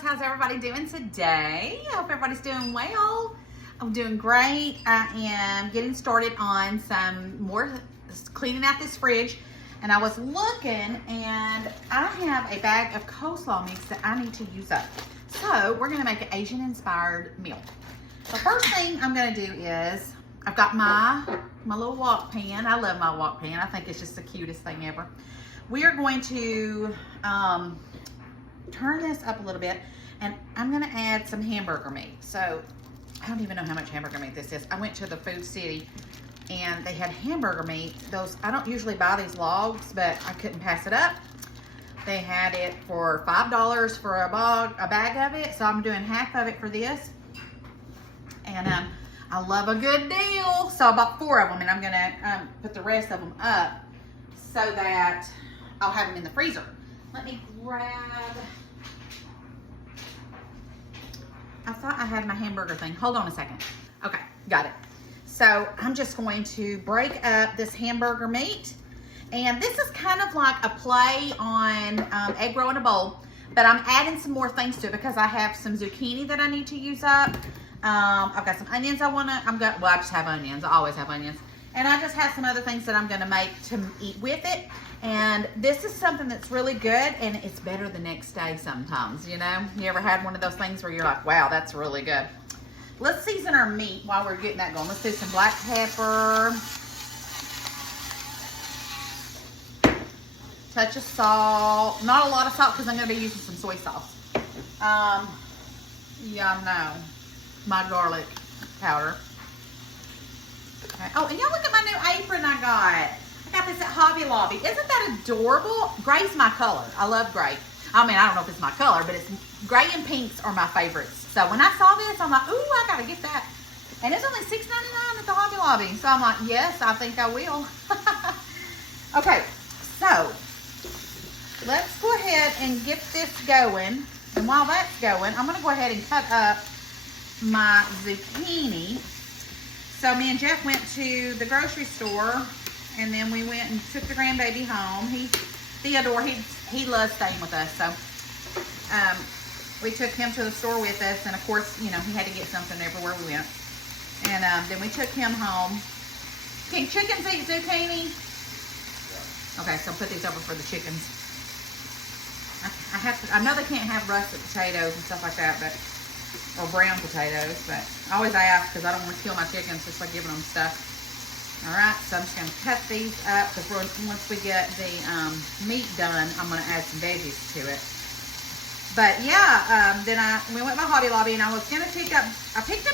How's everybody doing today? I hope everybody's doing well. I'm doing great. I am getting started on some more cleaning out this fridge. And I was looking and I have a bag of coleslaw mix that I need to use up. So we're gonna make an Asian inspired meal. The first thing I'm gonna do is, I've got my little wok pan. I love my wok pan. I think it's just the cutest thing ever. We are going to turn this up a little bit, and I'm gonna add some hamburger meat. So I don't even know how much hamburger meat this is. I went to the Food City and they had hamburger meat. Those, I don't usually buy these logs, but I couldn't pass it up. They had it for $5 for a bag of it, so I'm doing half of it for this. And I love a good deal, so I bought 4 of them, and I'm gonna put the rest of them up so that I'll have them in the freezer. Let me grab, I thought I had my hamburger thing. Hold on a second. Okay, got it. So I'm just going to break up this hamburger meat. And this is kind of like a play on egg roll in a bowl, but I'm adding some more things to it because I have some zucchini that I need to use up. I've got some onions well, I just have onions. I always have onions. And I just have some other things that I'm gonna make to eat with it. And this is something that's really good, and it's better the next day sometimes, you know? You ever had one of those things where you're like, wow, that's really good. Let's season our meat while we're getting that going. Let's do some black pepper. Touch of salt. Not a lot of salt because I'm gonna be using some soy sauce. Yeah, no. My garlic powder. Okay. Oh, and y'all look at my new apron I got. I got this at Hobby Lobby. Isn't that adorable? Gray's my color. I love gray. I mean, I don't know if it's my color, but it's gray and pinks are my favorites. So when I saw this, I'm like, ooh, I gotta get that. And it's only $6.99 at the Hobby Lobby. So I'm like, yes, I think I will. Okay, so let's go ahead and get this going. And while that's going, I'm gonna go ahead and cut up my zucchini. So me and Jeff went to the grocery store, and then we went and took the grandbaby home. Theodore, he loves staying with us, so we took him to the store with us, and of course, you know, he had to get something everywhere we went. And then we took him home. Can chickens eat zucchini? Okay, so I'll put these over for the chickens. I know they can't have russet potatoes and stuff like that, or brown potatoes, but I always ask because I don't want to kill my chickens just by giving them stuff. All right, so I'm just going to cut these up because once we get the meat done, I'm going to add some veggies to it. But yeah, then we went to Hobby Lobby, and I was going to picked up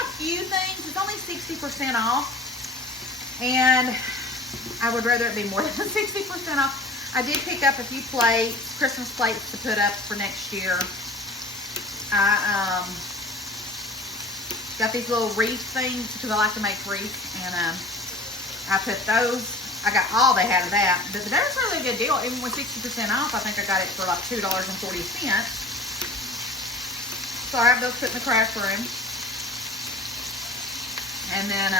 a few things. It's only 60% off, and I would rather it be more than 60% off. I did pick up a few plates, Christmas plates to put up for next year. I got these little wreath things because I like to make wreaths, and I put those. I got all they had of that, but there's a really good deal. Even with 60% off, I think I got it for like $2.40. So I have those put in the craft room. And then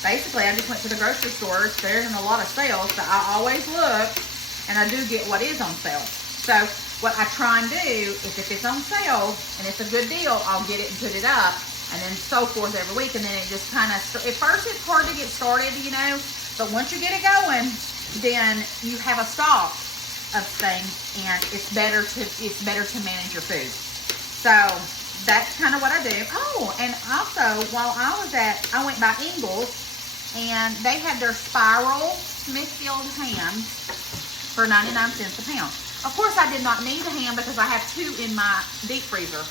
basically I just went to the grocery stores. There isn't a lot of sales, but I always look, and I do get what is on sale. So what I try and do is, if it's on sale and it's a good deal, I'll get it and put it up, and then so forth every week. And then it just kind of, at first it's hard to get started, you know, but once you get it going, then you have a stock of things, and it's better to manage your food. So that's kind of what I do. Oh, and also while I went by Ingles, and they had their spiral Smithfield hams for 99 cents a pound. Of course, I did not need a ham because I have 2 in my deep freezer,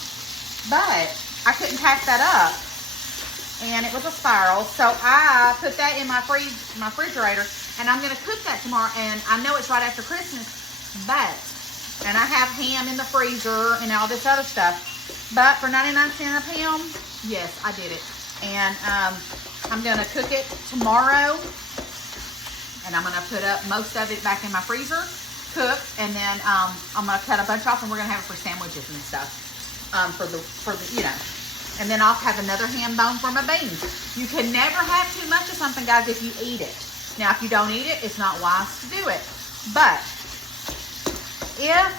but I couldn't pass that up, and it was a spiral, so I put that in my refrigerator, and I'm going to cook that tomorrow. And I know it's right after Christmas, and I have ham in the freezer and all this other stuff, but for 99 cents a pound, yes, I did it. And I'm going to cook it tomorrow, and I'm going to put up most of it back in my freezer, cook, and then I'm going to cut a bunch off, and we're going to have it for sandwiches and stuff, for the you know. And then I'll have another ham bone for my beans. You can never have too much of something, guys, if you eat it. Now, if you don't eat it, it's not wise to do it. But if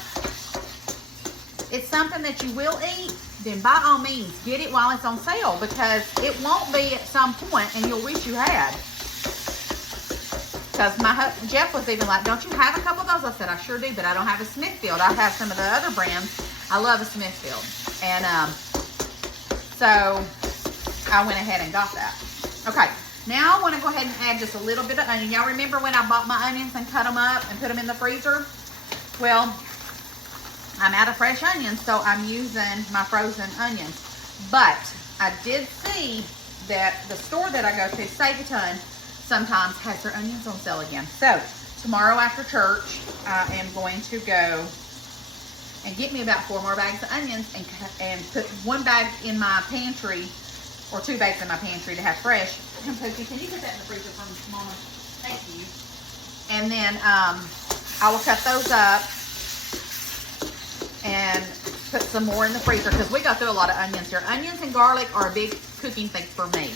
it's something that you will eat, then by all means, get it while it's on sale, because it won't be at some point and you'll wish you had. Because my husband, Jeff, was even like, don't you have a couple of those? I said, I sure do, but I don't have a Smithfield. I have some of the other brands. I love a Smithfield. And so I went ahead and got that. Okay, now I want to go ahead and add just a little bit of onion. Y'all remember when I bought my onions and cut them up and put them in the freezer? Well, I'm out of fresh onions, so I'm using my frozen onions. But I did see that the store that I go to, Save a Ton, sometimes has their onions on sale again. So tomorrow after church, I am going to go and get me about 4 more bags of onions and put 1 bag in my pantry, or 2 bags in my pantry to have fresh. And Pookie, can you put that in the freezer for me, Mama? Thank you. And then I will cut those up and put some more in the freezer, because we go through a lot of onions here. Onions and garlic are a big cooking thing for me.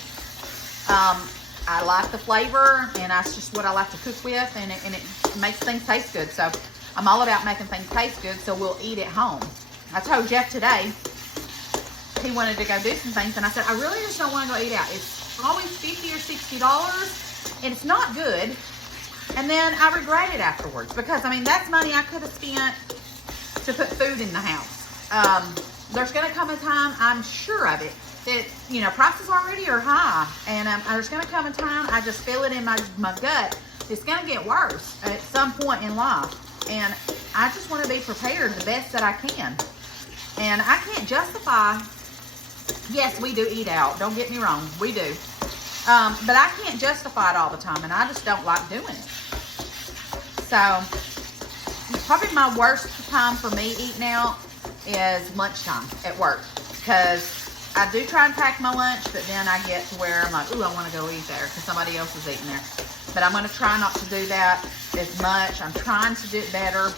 I like the flavor, and that's just what I like to cook with, and it makes things taste good. So I'm all about making things taste good, so we'll eat at home. I told Jeff today he wanted to go do some things, and I said, I really just don't want to go eat out. It's always $50 or $60, and it's not good. And then I regret it afterwards, because, I mean, that's money I could have spent to put food in the house. There's going to come a time, I'm sure of it, that, you know, prices already are high. And there's going to come a time, I just feel it in my gut, it's going to get worse at some point in life. And I just want to be prepared the best that I can. And I can't justify, yes, we do eat out. Don't get me wrong, we do. But I can't justify it all the time, and I just don't like doing it. So, probably my worst time for me eating out is lunchtime at work, because I do try and pack my lunch, but then I get to where I'm like, ooh, I want to go eat there because somebody else is eating there. But I'm going to try not to do that as much. I'm trying to do it better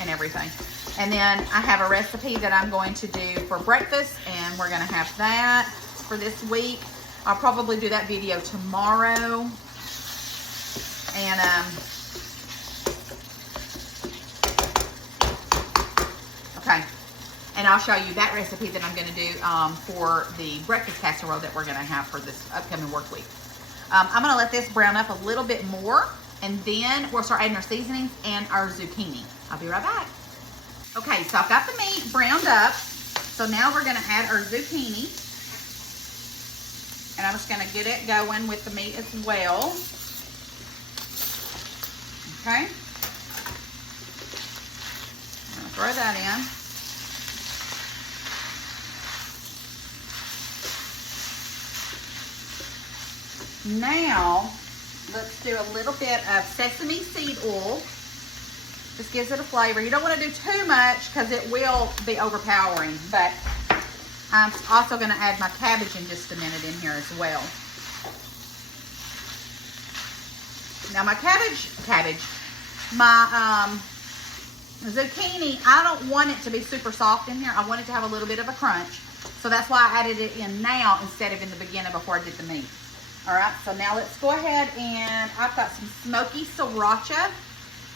and everything. And then I have a recipe that I'm going to do for breakfast, and we're going to have that for this week. I'll probably do that video tomorrow. And okay, and I'll show you that recipe that I'm going to do for the breakfast casserole that we're going to have for this upcoming work week. I'm going to let this brown up a little bit more, and then we'll start adding our seasonings and our zucchini. I'll be right back. Okay, so I've got the meat browned up. So now we're going to add our zucchini. And I'm just going to get it going with the meat as well. Okay. I'm going to throw that in. Now, let's do a little bit of sesame seed oil. This gives it a flavor. You don't want to do too much because it will be overpowering. But I'm also going to add my cabbage in just a minute in here as well. Now my my zucchini, I don't want it to be super soft in here. I want it to have a little bit of a crunch. So that's why I added it in now instead of in the beginning before I did the meat. All right, so now let's go ahead, and I've got some smoky sriracha.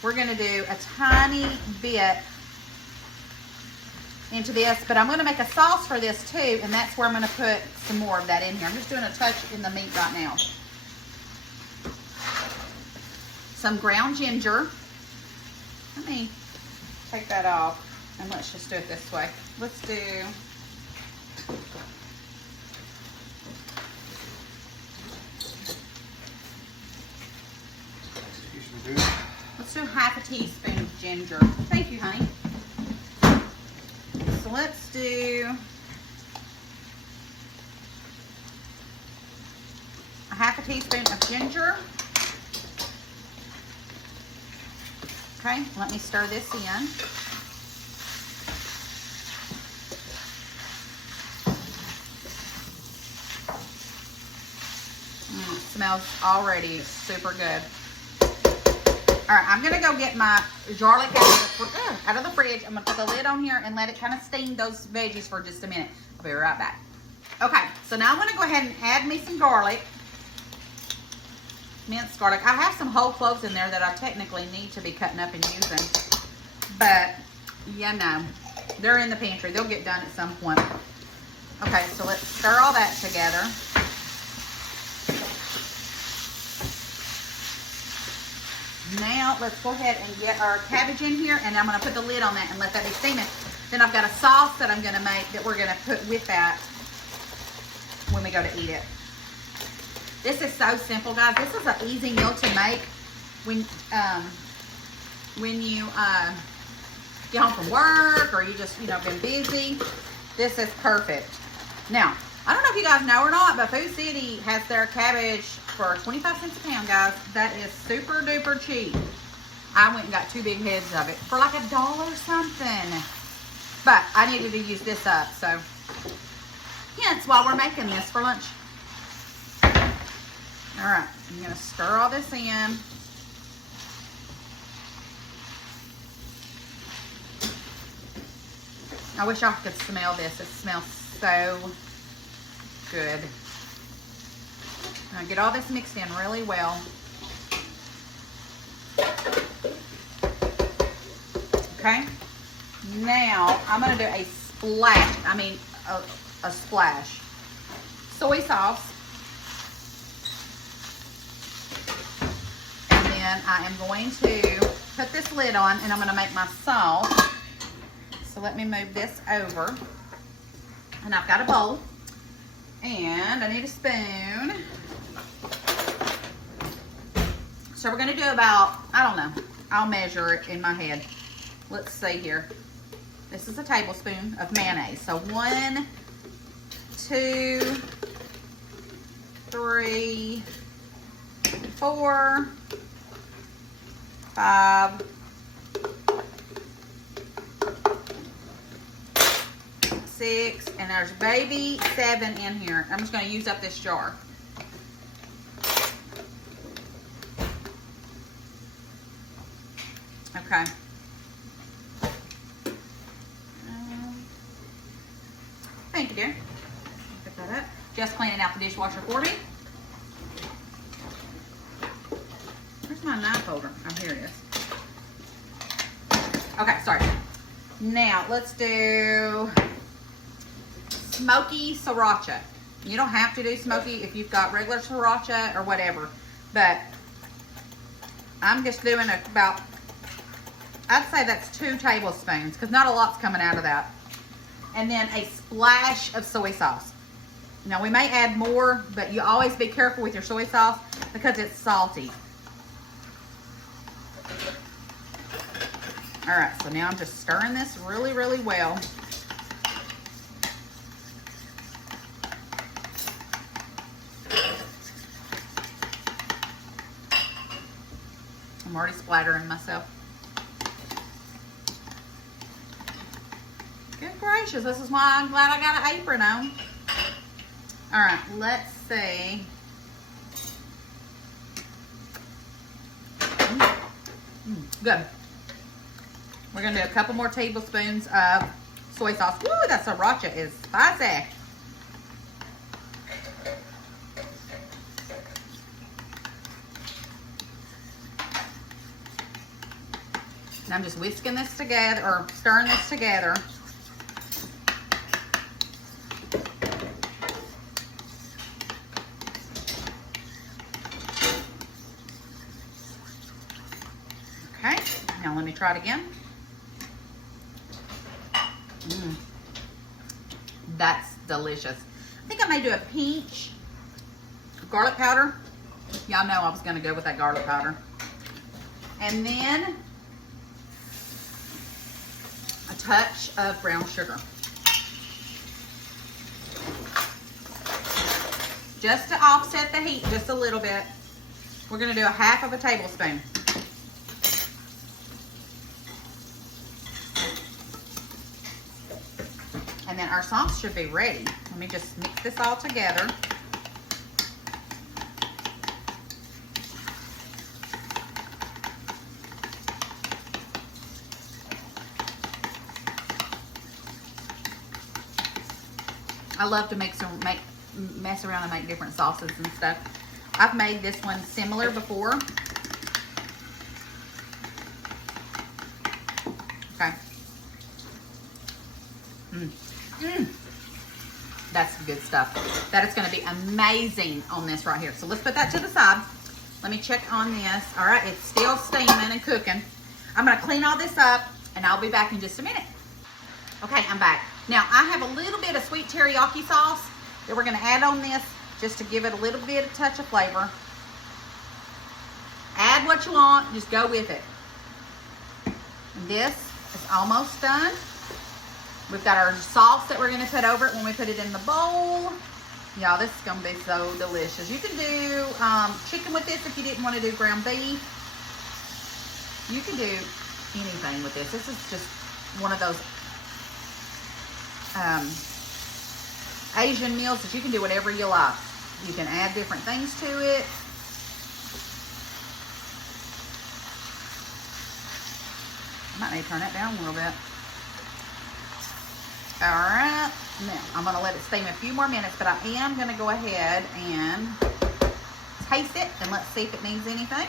We're going to do a tiny bit into this, but I'm going to make a sauce for this too, and that's where I'm going to put some more of that in here. I'm just doing a touch in the meat right now. Some ground ginger. Let me take that off, and let's just do it this way. Let's do half a teaspoon of ginger. Thank you, honey. So let's do a half a teaspoon of ginger. Okay, let me stir this in. It smells already super good. All right, I'm gonna go get my garlic out of the fridge. I'm gonna put the lid on here and let it kind of steam those veggies for just a minute. I'll be right back. Okay, so now I'm gonna go ahead and add me some garlic. Minced garlic. I have some whole cloves in there that I technically need to be cutting up and using, but Yeah, no. They're in the pantry. They'll get done at some point. Okay, so let's stir all that together. Now, let's go ahead and get our cabbage in here, and I'm going to put the lid on that and let that be steaming. Then I've got a sauce that I'm going to make that we're going to put with that when we go to eat it. This is so simple, guys. This is an easy meal to make when you get home from work or you just, been busy. This is perfect. Now, I don't know if you guys know or not, but Food City has their cabbage for 25 cents a pound, guys. That is super duper cheap. I went and got 2 big heads of it for like $1 something. But I needed to use this up, so hence why we're making this for lunch. All right, I'm gonna stir all this in. I wish y'all could smell this. It smells so good. Now get all this mixed in really well. Okay. Now I'm gonna do a splash. A splash. Soy sauce. And then I am going to put this lid on and I'm gonna make my sauce. So let me move this over. And I've got a bowl. And I need a spoon. So we're gonna do about, I don't know, I'll measure it in my head. Let's see here. This is a tablespoon of mayonnaise. So 1, 2, 3, 4, 5, 6, and there's baby 7 in here. I'm just going to use up this jar. Okay. Thank you, dear. Put that up. Just cleaning out the dishwasher for me. Where's my knife holder? Oh, here it is. Okay, sorry. Now, let's do smoky sriracha. You don't have to do smoky if you've got regular sriracha or whatever, but I'm just doing about, I'd say that's 2 tablespoons because not a lot's coming out of that. And then a splash of soy sauce. Now we may add more, but you always be careful with your soy sauce because it's salty. All right, so now I'm just stirring this really, really well. I'm already splattering myself. Good gracious, this is why I'm glad I got an apron on. All right, let's see. Good. We're gonna do a couple more tablespoons of soy sauce. Woo, that sriracha is spicy. And I'm just whisking this together, or stirring this together. Okay, now let me try it again. That's delicious. I think I may do a pinch of garlic powder. Y'all know I was gonna go with that garlic powder. And then a touch of brown sugar. Just to offset the heat just a little bit, we're gonna do a half of a tablespoon. And then our sauce should be ready. Let me just mix this all together. I love to mess around and make different sauces and stuff. I've made this one similar before. Okay. Mm. Mm. That's good stuff. That is going to be amazing on this right here. So let's put that to the side. Let me check on this. All right, it's still steaming and cooking. I'm going to clean all this up, and I'll be back in just a minute. Okay, I'm back. Now, I have a little bit of sweet teriyaki sauce that we're going to add on this just to give it a little bit of touch of flavor. Add what you want. Just go with it. And this is almost done. We've got our sauce that we're going to put over it when we put it in the bowl. Y'all, this is going to be so delicious. You can do chicken with this if you didn't want to do ground beef. You can do anything with this. This is just one of those Asian meals that you can do whatever you like. You can add different things to it. I might need to turn that down a little bit. All right, now I'm gonna let it steam a few more minutes, but I am gonna go ahead and taste it and let's see if it needs anything.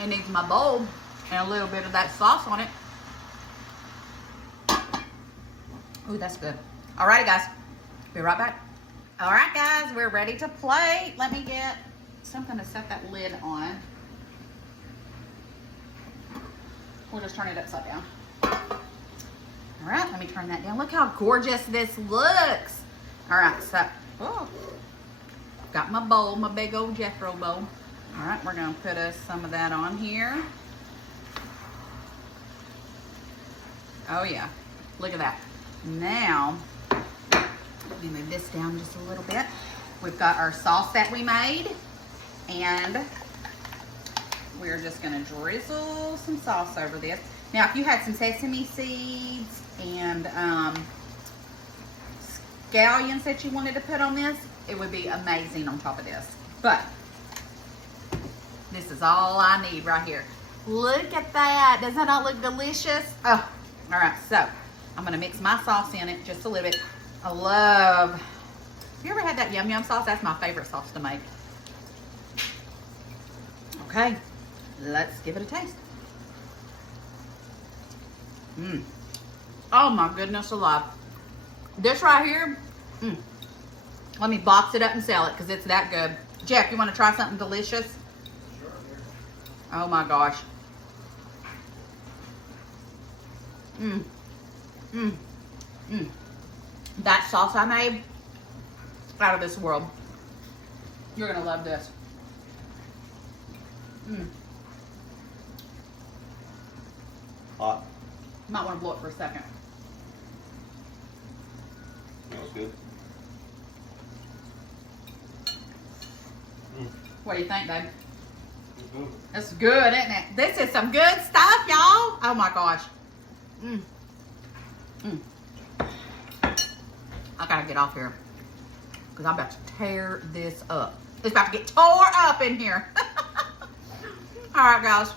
It needs my bowl and a little bit of that sauce on it. Ooh, that's good. All righty, guys, be right back. All right, guys, we're ready to plate. Let me get something to set that lid on. We'll just turn it upside down. All right, let me turn that down. Look how gorgeous this looks. All right, so, got my bowl, my big old Jethro bowl. All right, we're gonna put some of that on here. Oh yeah, look at that. Now, let me move this down just a little bit. We've got our sauce that we made, and we're just gonna drizzle some sauce over this. Now, if you had some sesame seeds and scallions that you wanted to put on this, it would be amazing on top of this. But this is all I need right here. Look at that. Does that not look delicious? Oh, all right. So I'm gonna mix my sauce in it just a little bit. I love, have you ever had that yum yum sauce? That's my favorite sauce to make. Okay, let's give it a taste. Oh my goodness alive. This right here, let me box it up and sell it because it's that good. Jeff, you want to try something delicious? Sure. Oh my gosh. That sauce I made, out of this world. You're gonna love this. Hot. Might want to blow it for a second. Smells good. What do you think, babe? It's good. It's good, isn't it? This is some good stuff, y'all. Oh my gosh. I gotta get off here because I'm about to tear this up. It's about to get tore up in here. All right, guys.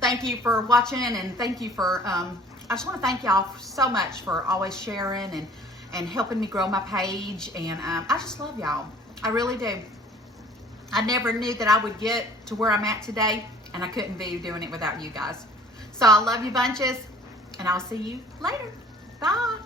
Thank you for watching, and thank you for, I just want to thank y'all so much for always sharing and helping me grow my page. And I just love y'all. I really do. I never knew that I would get to where I'm at today, and I couldn't be doing it without you guys. So I love you bunches, and I'll see you later. Bye.